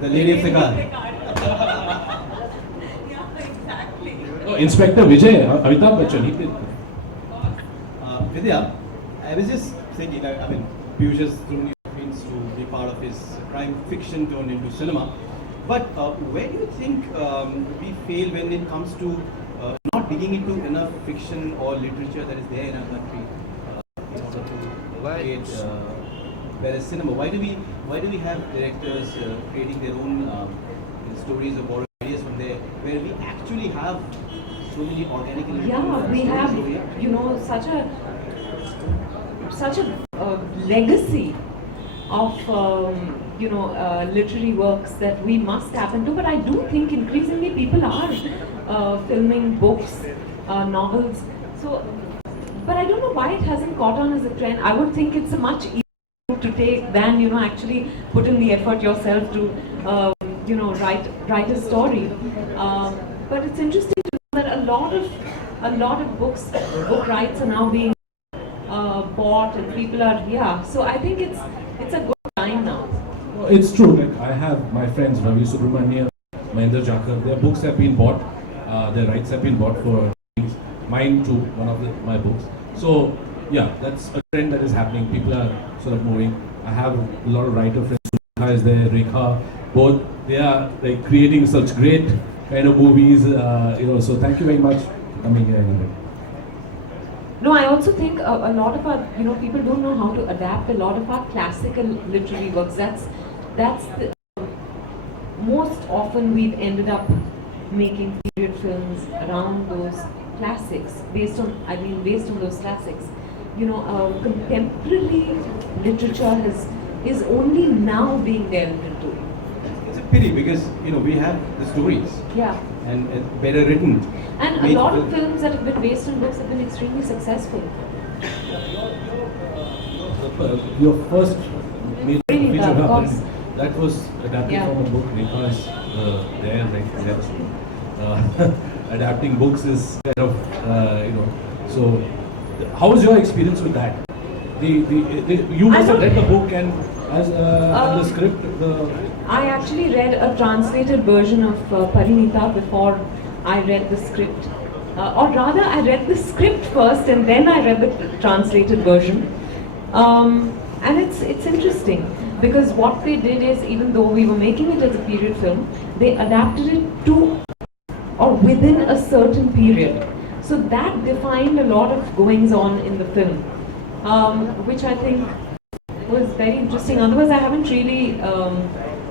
The lady of the car. Yeah, exactly. Oh, Inspector Vijay, Amitabh Bachchan, he did. Vidya, I was just thinking, I mean, Piyush has thrown you means to be part of his crime fiction turned into cinema. But where do you think we fail when it comes to not digging into enough fiction or literature that is there in our country in order to create better cinema? Why do we have directors creating their own stories or borrowing ideas from there, where we actually have so many organic and Yeah, we have, you know, such a legacy of literary works that we must tap into. But I do think increasingly people are filming books, novels. So, but I don't know why it hasn't caught on as a trend. I would think it's a much easier route to take than actually put in the effort yourself to write a story. But it's interesting to know that a lot of book rights are now being bought, and people are so I think it's a good time now. No, it's true. Like I have my friends Ravi Subramanian, Mahendra Jakar. Their books have been bought. Their rights have been bought for mine too. One of my books. So yeah, that's a trend that is happening. People are sort of moving. I have a lot of writer friends. Rekha is there. Rekha, both they are like creating such great kind of movies. So thank you very much for coming here. No, I also think a lot of our, people don't know how to adapt a lot of our classical literary works. That's the, most often we've ended up making period films around those classics, based on those classics. Contemporary literature is only now being delved into. It's a pity because we have the stories. Yeah. And it's better written. And a lot of films that have been based on books have been extremely successful. Your first major Really, feature, of course. that was adapted Yeah. from a book. Rekha is there, right? Adapting books is kind of, So, how was your experience with that? You must have read the book and the script. I actually read a translated version of Parinita before I read the script. Or rather, I read the script first and then I read the translated version. And it's interesting because what they did is, even though we were making it as a period film, they adapted it to or within a certain period. So that defined a lot of goings on in the film, which I think was very interesting. Otherwise, I haven't really.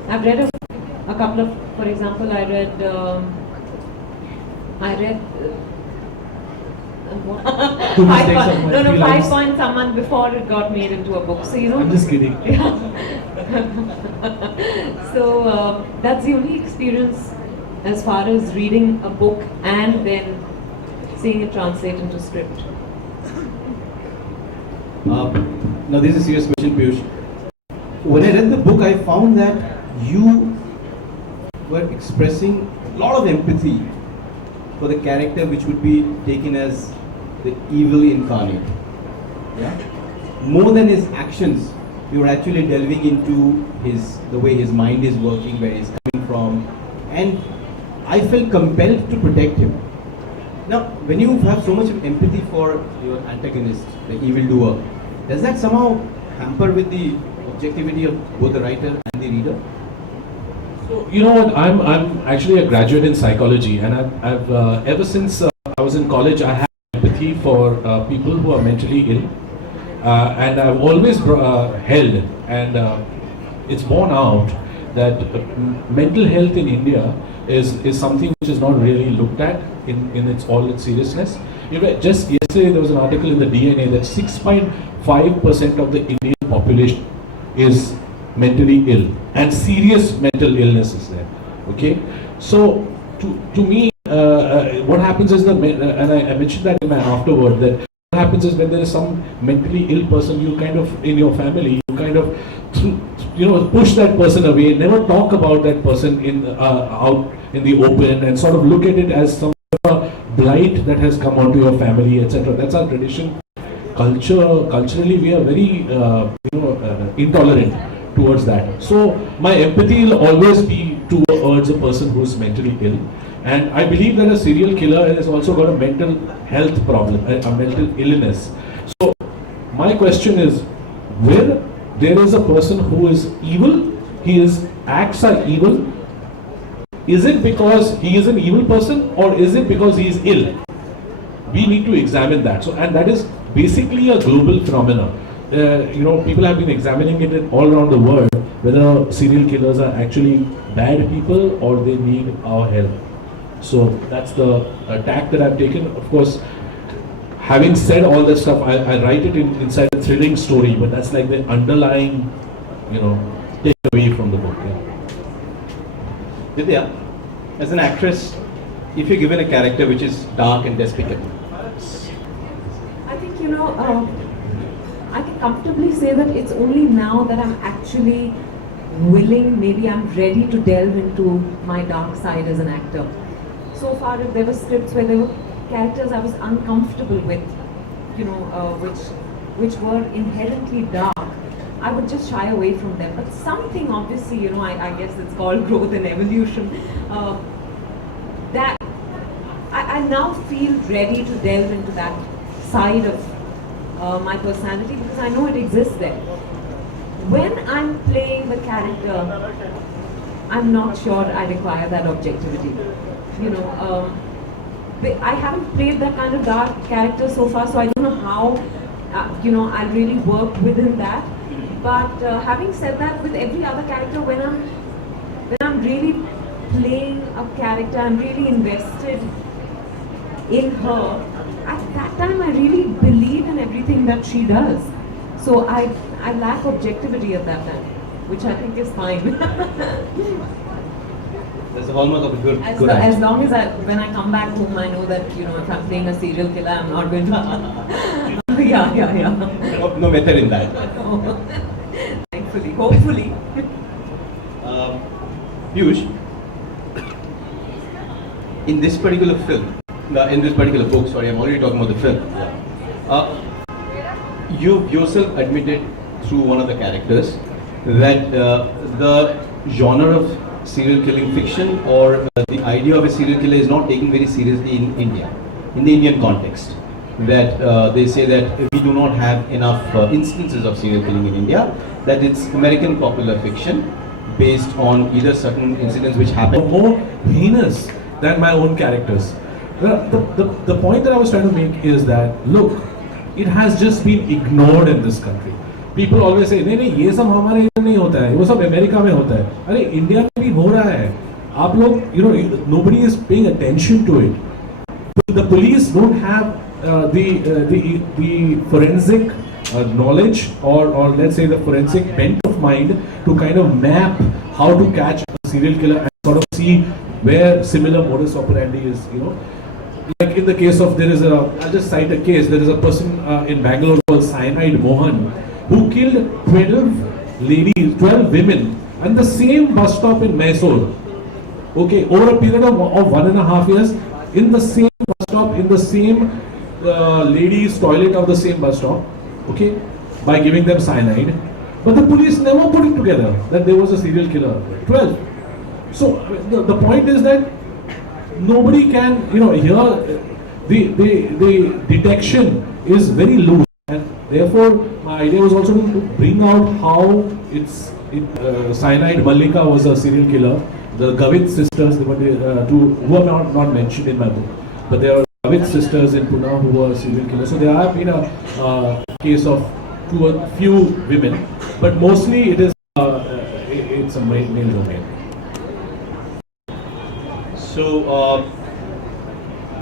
I've read a couple of, for example, I read what? 5 Point Someone before it got made into a book. So I'm just kidding. So that's the only experience as far as reading a book and then seeing it translate into script. Now this is a serious question, Piyush. When I read the book, I found that you were expressing a lot of empathy for the character which would be taken as the evil incarnate. Yeah? More than his actions, you were actually delving into the way his mind is working, where he's coming from, and I felt compelled to protect him. Now, when you have so much of empathy for your antagonist, the evildoer, does that somehow hamper with the objectivity of both the writer and the reader? So, you know what, I'm actually a graduate in psychology, and I've ever since I was in college, I have empathy for people who are mentally ill, and I've always held, and it's borne out that mental health in India is something which is not really looked at in all its seriousness. Just yesterday there was an article in the DNA that 6.5% of the Indian population is mentally ill, and serious mental illness is there. Okay, so to me, what happens is and I mentioned that in my afterword, that what happens is when there is some mentally ill person, you kind of in your family, you kind of push that person away, never talk about that person out in the open, and sort of look at it as some blight that has come onto your family, etc. That's our tradition. Culturally, we are very intolerant towards that. So my empathy will always be towards a person who is mentally ill. And I believe that a serial killer has also got a mental health problem, a mental illness. So my question is, where there is a person who is evil, his acts are evil, is it because he is an evil person or is it because he is ill? We need to examine that. So, and that is basically a global phenomenon. People have been examining it all around the world, whether serial killers are actually bad people or they need our help. So that's the tack that I've taken. Of course, having said all that stuff, I write it inside a thrilling story, but that's like the underlying, takeaway from the book. Yeah. Vidya, as an actress, if you're given a character which is dark and despicable, I think, I can comfortably say that it's only now that I'm actually willing, maybe I'm ready to delve into my dark side as an actor. So far, if there were scripts where there were characters I was uncomfortable with, which were inherently dark, I would just shy away from them. But something, obviously, I guess it's called growth and evolution, that I now feel ready to delve into that side of my personality because I know it exists there. When I'm playing the character, I'm not sure I require that objectivity. I haven't played that kind of dark character so far, so I don't know how, I'll really work within that. But having said that, with every other character, when I'm really playing a character, I'm really invested in her. At that time, I really believe in everything that she does. So I lack objectivity at that time, which I think is fine. That's the hallmark of a good as long as when I come back home, I know that if I'm playing a serial killer, I'm not going to. Yeah. No method in that. No. Thankfully, hopefully. Piyush, in this particular film, in this particular book, sorry, I'm already talking about the film. You yourself admitted through one of the characters that the genre of serial killing fiction or the idea of a serial killer is not taken very seriously in India, in the Indian context. That they say that we do not have enough instances of serial killing in India, that it's American popular fiction based on either certain incidents which happen. More heinous than my own characters. The point that I was trying to make is that, look, it has just been ignored in this country. People always say, नहीं ये सब हमारे इधर नहीं होता है, वो सब अमेरिका में होता है. अरे इंडिया में भी हो रहा है. आप लोग, nobody is paying attention to it. The police don't have the forensic knowledge or let's say the forensic bent of mind to kind of map how to catch a serial killer and sort of see where similar modus operandi is, Like in the case of, I'll just cite a case, there is a person in Bangalore called Cyanide Mohan who killed 12 women at the same bus stop in Mysore. Okay, over a period of 1.5 years, in the same bus stop, in the same ladies' toilet of the same bus stop, okay, by giving them cyanide. But the police never put it together that there was a serial killer. 12. So the point is that nobody can, here the detection is very loose, and therefore my idea was also to bring out how Cyanide Mallika was a serial killer. The Gavit sisters, who are not mentioned in my book, but there are Gavit sisters in Pune who were serial killers. So there have been a case of a few women, but mostly it's a male domain. So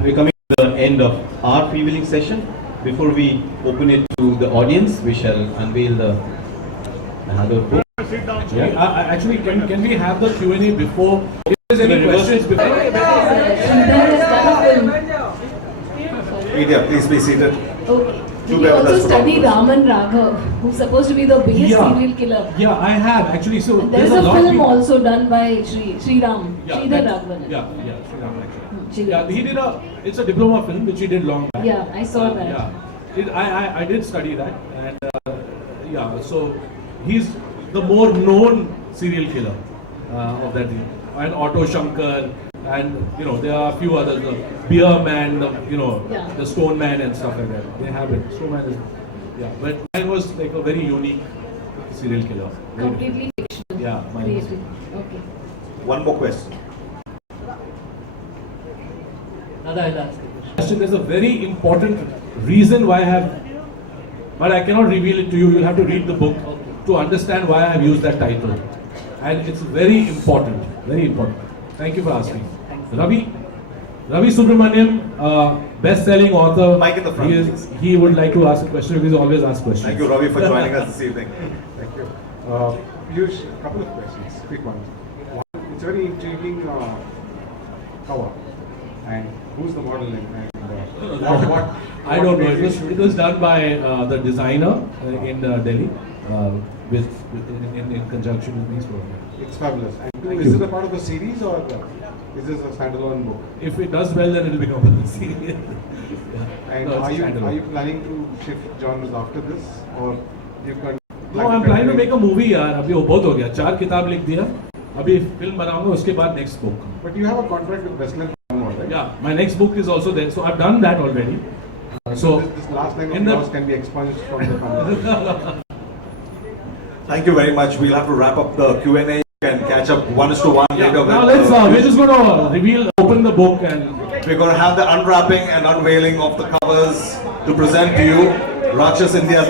we're coming to the end of our freewheeling session. Before we open it to the audience, we shall unveil another book. Yeah. Actually, can we have the Q&A before? If there's any questions before. Vidya, please be seated. Okay. Did you also study Raman Raghav, who's supposed to be the biggest serial killer? Yeah, I have actually. So there's a film also done by Sri Ram, Sridhar Raghavan. Yeah, Sri Ram actually. Yeah, he did it's a diploma film which he did long back. Yeah, I saw that. Yeah, I did study that, and so he's the more known serial killer of that thing. And Otto Shankar, and you know there are a few others, the Beer Man, Yeah. the Stone Man and stuff like that. They have it. Stone Man is, yeah. But mine was like a very unique serial killer. Very Completely fictional. Yeah, mine was. Created. Okay. One more question. Nada, I'll ask a question. There's a very important reason why I have, but I cannot reveal it to you. You'll have to read the book to understand why I have used that title. And it's very important, very important. Thank you for asking. Ravi Subramaniam, best-selling author. Mic in the front, please. He would like to ask a question because he always asks questions. Thank you, Ravi, for joining us this evening. Thank you. Piyush, a couple of questions, quick ones. One, it's a very intriguing cover. And who's the model and what I don't know. made It was done by the designer in Delhi, in conjunction with me. So, It's fabulous. And two, Thank is you. it a part of a series or is this a standalone book? if it does well, then it will become a series. Yeah. And No, it's are you standalone. planning to shift genres after this, or you can? No, I'm planning to make a movie यार. अभी वो बहुत हो गया. 4 किताब लिख दिया. अभी फिल्म बनाऊंगा उसके बाद next book. But you have a contract with Westland more, right? Yeah, my next book is also there. So I've done that already. So This last line in of the- yours can be expunged from the conversation. Thank you very much. We'll have to wrap up the Q&A. You can catch up 1:1 yeah, later. now with, let's. We're just going to open the book and. We're going to have the unwrapping and unveiling of the covers to present to you. Raakshas India's